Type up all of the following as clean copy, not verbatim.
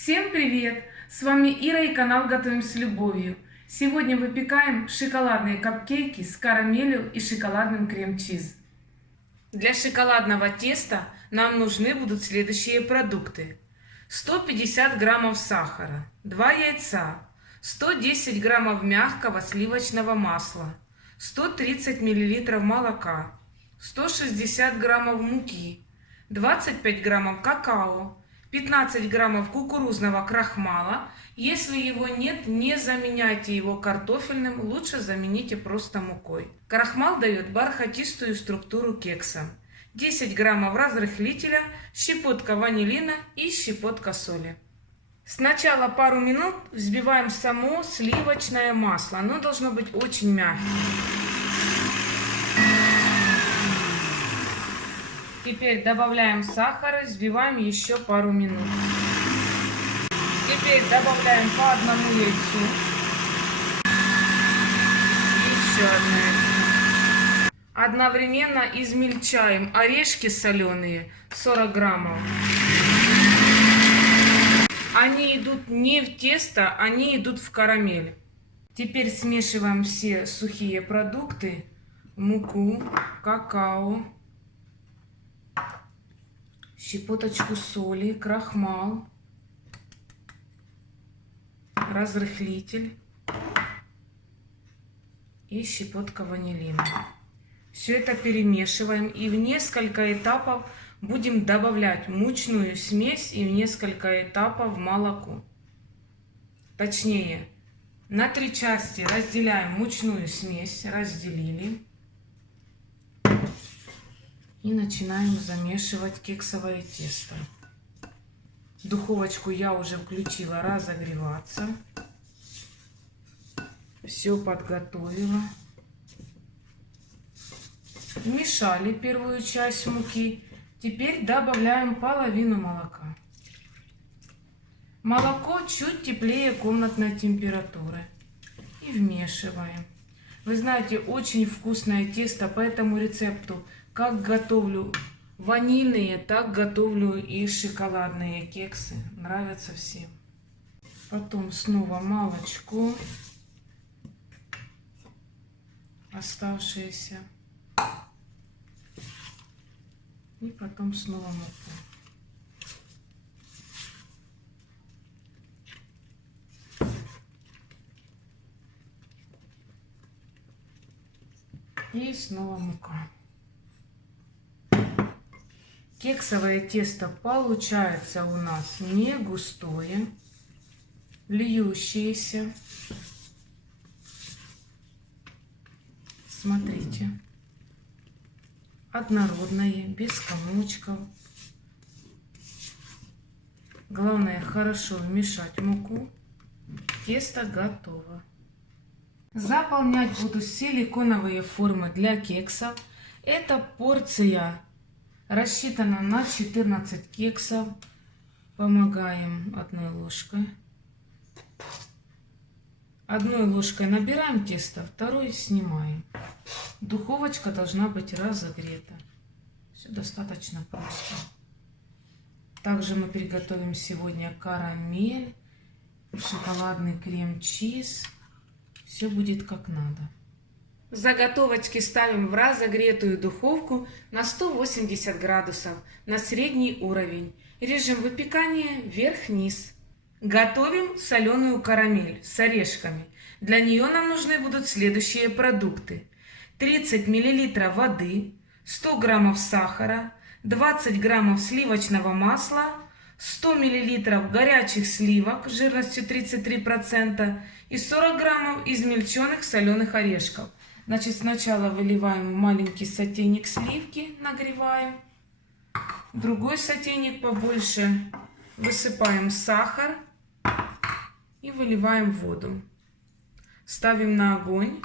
Всем привет! С вами Ира и канал Готовим с любовью. Сегодня выпекаем шоколадные капкейки с карамелью и шоколадным крем-чиз. Для шоколадного теста нам нужны будут следующие продукты. 150 граммов сахара, 2 яйца, 110 граммов мягкого сливочного масла, 130 миллилитров молока, 160 граммов муки, 25 граммов какао, 15 граммов кукурузного крахмала. Если его нет, не заменяйте его картофельным, лучше замените просто мукой. Крахмал дает бархатистую структуру кекса. 10 граммов разрыхлителя, щепотка ванилина и щепотка соли. Сначала пару минут взбиваем само сливочное масло. Оно должно быть очень мягким. Теперь добавляем сахар и взбиваем еще пару минут. Теперь добавляем по одному яйцу. Еще одно яйцо. Одновременно измельчаем орешки соленые, 40 граммов. Они идут не в тесто, они идут в карамель. Теперь смешиваем все сухие продукты. Муку, какао, щепоточку соли, крахмал, разрыхлитель и щепотка ванилина. Все это перемешиваем и в несколько этапов будем добавлять мучную смесь и в несколько этапов молоко. Точнее, на 3 части разделяем мучную смесь, разделили. И начинаем замешивать кексовое тесто. Духовочку я уже включила разогреваться. Все подготовила. Вмешали первую часть муки. Теперь добавляем половину молока. Молоко чуть теплее комнатной температуры. И вмешиваем. Вы знаете, очень вкусное тесто по этому рецепту. Как готовлю ванильные, так готовлю и шоколадные кексы. Нравятся всем. Потом снова молочко оставшееся. И потом снова муку. И снова мука. Кексовое тесто получается у нас не густое, льющееся. Смотрите. Однородное, без комочков. Главное хорошо вмешать муку. Тесто готово. Заполнять буду силиконовые формы для кексов. Это порция рассчитана на 14 кексов. Помогаем одной ложкой. Одной ложкой набираем тесто, второй снимаем. Духовочка должна быть разогрета. Все достаточно просто. Также мы приготовим сегодня карамель, шоколадный крем-чиз. Все будет как надо. Заготовочки ставим в разогретую духовку на 180 градусов на средний уровень. Режим выпекания вверх-вниз. Готовим соленую карамель с орешками. Для нее нам нужны будут следующие продукты. 30 мл воды, 100 граммов сахара, 20 граммов сливочного масла, 100 мл горячих сливок жирностью 33% и 40 граммов измельченных соленых орешков. Значит, сначала выливаем в маленький сотейник сливки, нагреваем. В другой сотейник побольше высыпаем сахар и выливаем воду. Ставим на огонь.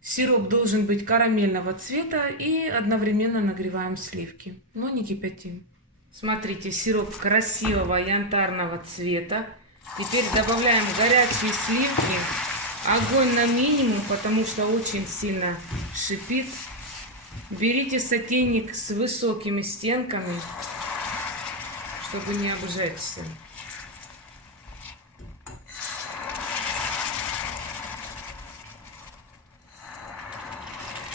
Сироп должен быть карамельного цвета и одновременно нагреваем сливки, но не кипятим. Смотрите, сироп красивого янтарного цвета. Теперь добавляем горячие сливки. Огонь на минимум, потому что очень сильно шипит. Берите сотейник с высокими стенками, чтобы не обжечься.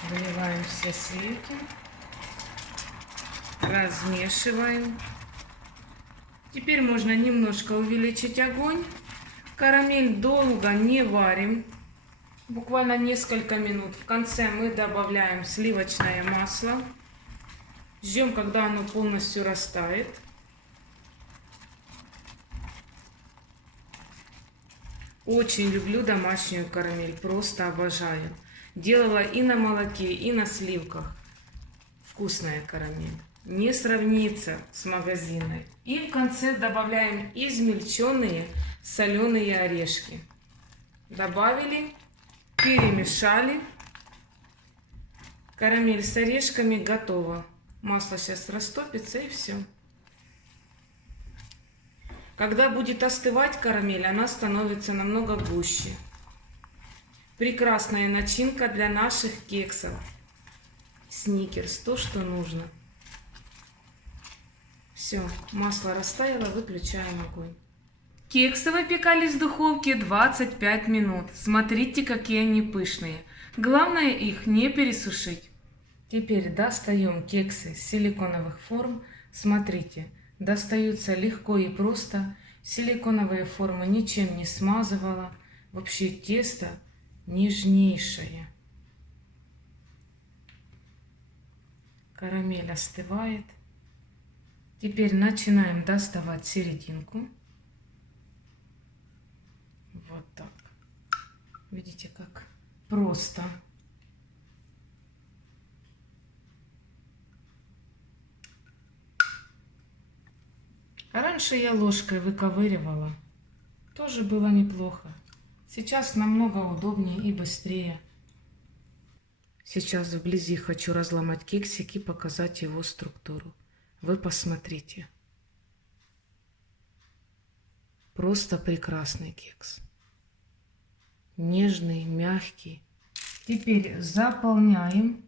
Выливаем все сливки. Размешиваем. Теперь можно немножко увеличить огонь. Карамель долго не варим. Буквально несколько минут. В конце мы добавляем сливочное масло. Ждем, когда оно полностью растает. Очень люблю домашнюю карамель, просто обожаю. Делала и на молоке, и на сливках. Вкусная карамель. Не сравнится с магазинной. И в конце добавляем измельченные соленые орешки. Добавили, перемешали. Карамель с орешками готова. Масло сейчас растопится и все. Когда будет остывать карамель, она становится намного гуще. Прекрасная начинка для наших кексов. Сникерс, то, что нужно. Все, масло растаяло, выключаем огонь. Кексы выпекались в духовке 25 минут. Смотрите, какие они пышные. Главное их не пересушить. Теперь достаем кексы с силиконовых форм. Смотрите, достаются легко и просто. Силиконовые формы ничем не смазывала. Вообще тесто нежнейшее. Карамель остывает. Теперь начинаем доставать серединку. Вот так. Видите, как просто. Раньше я ложкой выковыривала. Тоже было неплохо. Сейчас намного удобнее и быстрее. Сейчас вблизи хочу разломать кексик и показать его структуру. Вы посмотрите. Просто прекрасный кекс. Нежный, мягкий. Теперь заполняем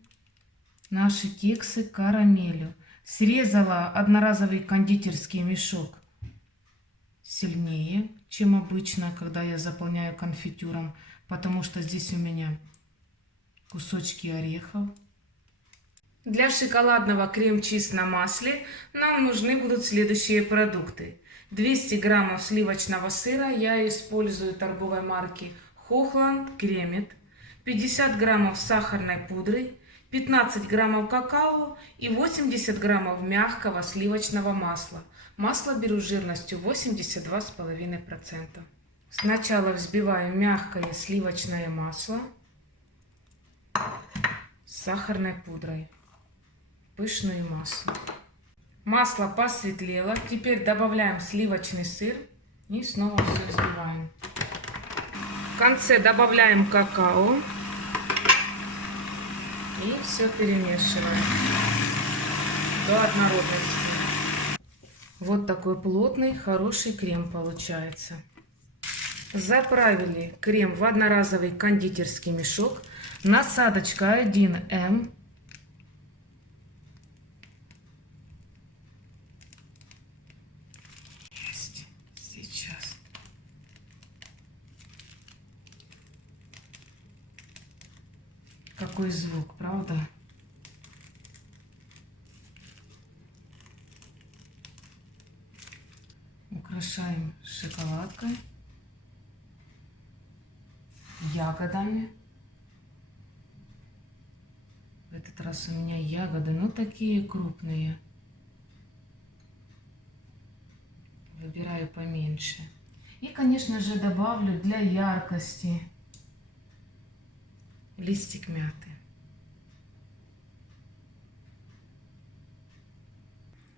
наши кексы карамелью. Срезала одноразовый кондитерский мешок сильнее, чем обычно, когда я заполняю конфитюром, потому что здесь у меня кусочки орехов. Для шоколадного крем-чиз на масле нам нужны будут следующие продукты. 200 граммов сливочного сыра, я использую торговой марки Hochland Cremit, 50 граммов сахарной пудры, 15 граммов какао и 80 граммов мягкого сливочного масла. Масло беру жирностью 82,5%. Сначала взбиваю мягкое сливочное масло с сахарной пудрой. Пышную массу. Масло посветлело. Теперь добавляем сливочный сыр и снова все взбиваем. В конце добавляем какао. И все перемешиваем до однородности. Вот такой плотный, хороший крем получается. Заправили крем в одноразовый кондитерский мешок. Насадочка 1М. Сейчас. Какой звук, правда? Украшаем шоколадкой, ягодами. В этот раз у меня ягоды, но такие крупные. Выбираю поменьше. И, конечно же, добавлю для яркости листик мяты.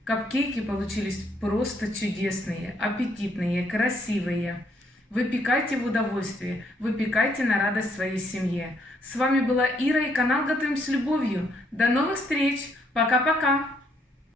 Капкейки получились просто чудесные, аппетитные, красивые. Выпекайте в удовольствие, выпекайте на радость своей семье. С вами была Ира и канал Готовим с любовью. До новых встреч! Пока-пока!